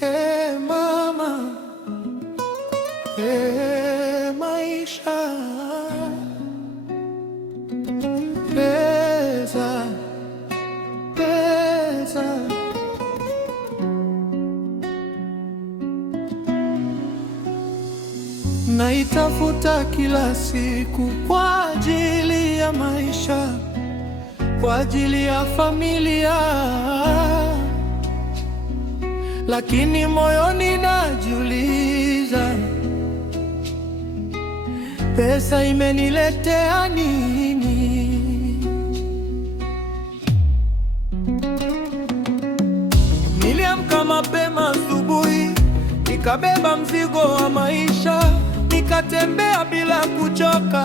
Hey mama, hey maisha, pesa, pesa. Naitafuta kila siku kwa ajili ya maisha, kwa ajili ya familia, lakini moyoni najiuliza, pesa imeniletea nini? Niliamka mapema asubuhi, nikabeba mzigo wa maisha, nikatembea bila kuchoka,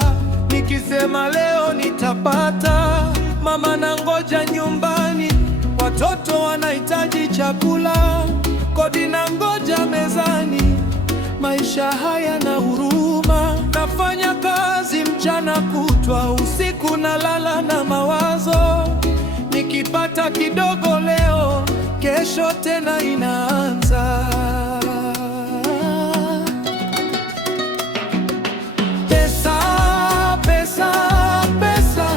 nikisema leo nitapata. Mama nangoja nyumbani, watoto wanahitaji chakula, kodi na ngoja mezani. Maisha haya na huruma, nafanya kazi mchana kutwa, usiku nalala na mawazo. Nikipata kidogo leo, kesho tena inaanza. Pesa, pesa, pesa,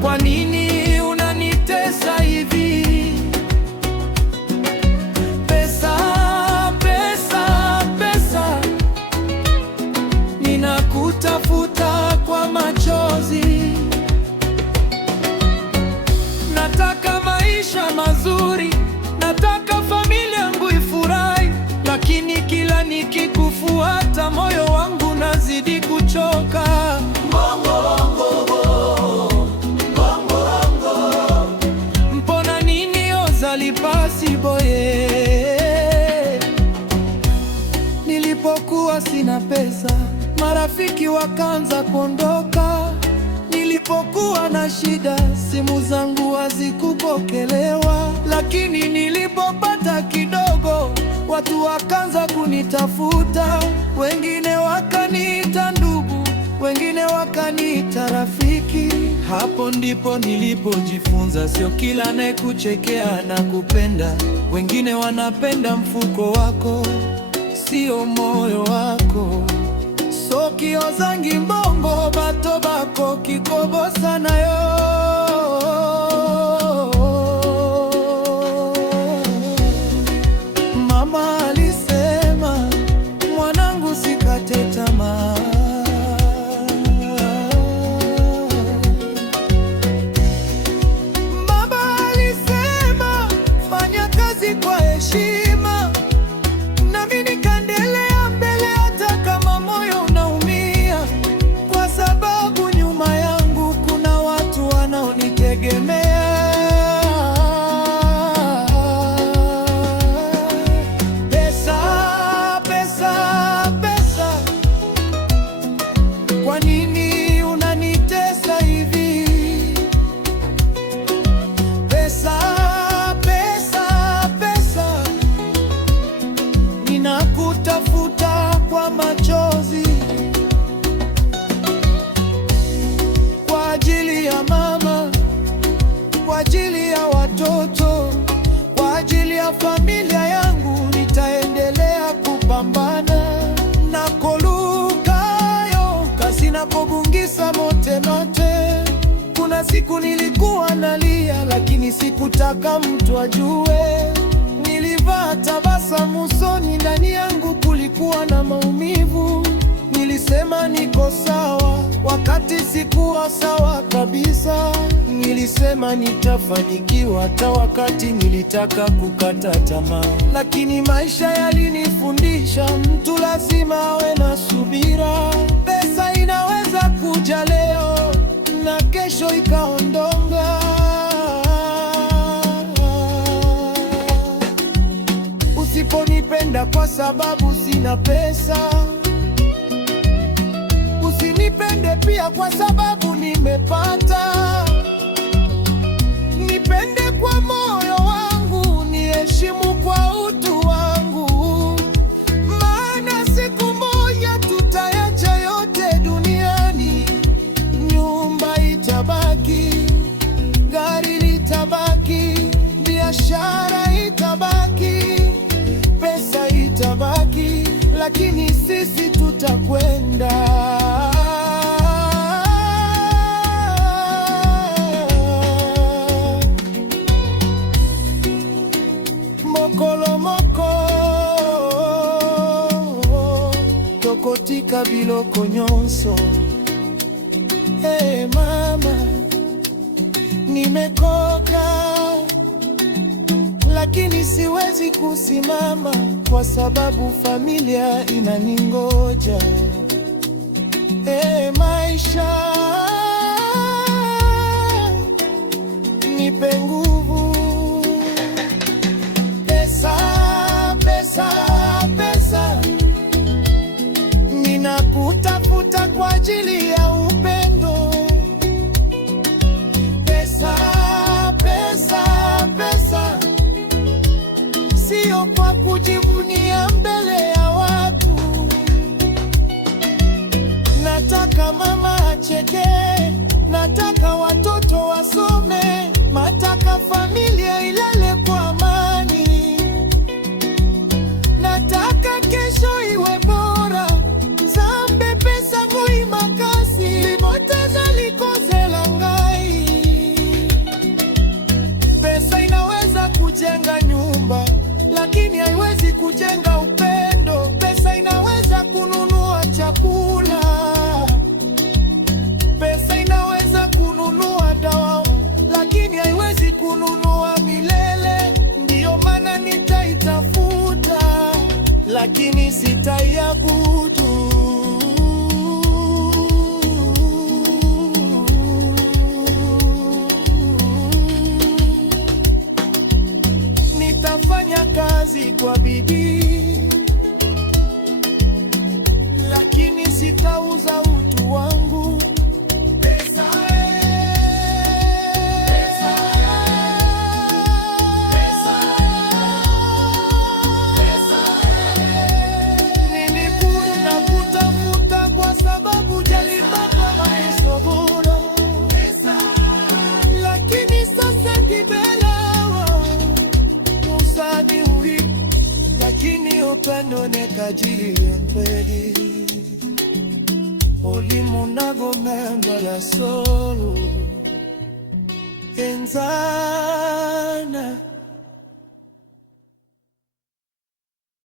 kwa nini unanitesa hivi? Pesa, pesa, pesa, ninakutafuta kwa machozi. Nataka maisha mazuri, nataka familia yangu ifurahi, lakini kila nikikufuata moyo wangu nazidi kuchoka. Mpona nini ozalipasi boye? Nilipokuwa sina pesa, marafiki wakaanza kuondoka. Nilipokuwa na shida, simu zangu hazikupokelewa. Lakini nilipopata kidogo, watu wakaanza kunitafuta. Wengine wakaniita ndugu, wengine wakaniita rafiki. Hapo ndipo nilipojifunza, sio kila anayekuchekea na kupenda. Wengine wanapenda mfuko wako, sio moyo wako. Soki ozangi mbongo, bato bako kikobosa na yo. Mama alisema, mwanangu sikate tamaa. Baba alisema, fanya kazi kwa heshima. Nami nikaendelea mbele hata kama moyo unaumia, kwa sababu nyuma yangu kuna watu wanaonitegemea. Pesa, pesa, pesa, kwa nini unanitesa hivi? Pesa, pesa, pesa, ninakutafuta kwa machozi. Kwa ajili ya mama, kwa ajili ya watoto, kwa ajili ya familia yangu, nitaendelea kupambana. Nakolukayo kasi nakobungisa mote mote. Kuna siku nilikuwa nalia, lakini sikutaka mtu ajue. Nilivaa tabasamu usoni, ndani yangu kulikuwa na maumivu. Nilisema niko sawa, wakati sikuwa sawa kabisa. Nilisema nitafanikiwa, hata wakati nilitaka kukata tamaa. Lakini maisha yalinifundisha, mtu lazima awe na subira. Pesa inaweza kuja leo na kesho ikaondoka. Usiponipenda kwa sababu sina pesa, usinipende pia kwa sababu nimepata. Nipende kwa moyo wangu, niheshimu kwa utu wangu. Maana siku moja tutayacha yote duniani. Nyumba itabaki, gari litabaki, biashara itabaki. lakini sisi tutakwenda. Mokolo moko tokotika biloko nyonso. Hey mama, nimekoka lakini siwezi kusimama kwa sababu familia inaningoja. Maisha, nipe nguvu. Pesa, pesa, pesa, ninakutafuta kwa ajili ya upendo. Pesa, pesa, pesa, sio kwa kujivunia mbele ya watu. Nataka mama acheke, nataka watoto wasome, nataka familia ilale kwa amani. Nataka kesho iwe bora. Nzambe pesa ngoi makasi limoteza likozela ngai. Pesa inaweza kujenga nyumba, lakini haiwezi kujenga upendo. Pesa inaweza kununua chakula, pesa inaweza kununua dawa, lakini haiwezi kununua milele. Ndiyo maana nitaitafuta, lakini sitaiabudu. Nitafanya kazi kwa bidii, lakini sitauza utu wangu. Pesa, pesa, pesa, pesa. Nilikuwa nakutafuta kwa sababu jalipata maisha bora. Pesa, lakini sasa kibelewa usani hui, lakini upendo nekajiri mpedi. Olimunago memba la solo enza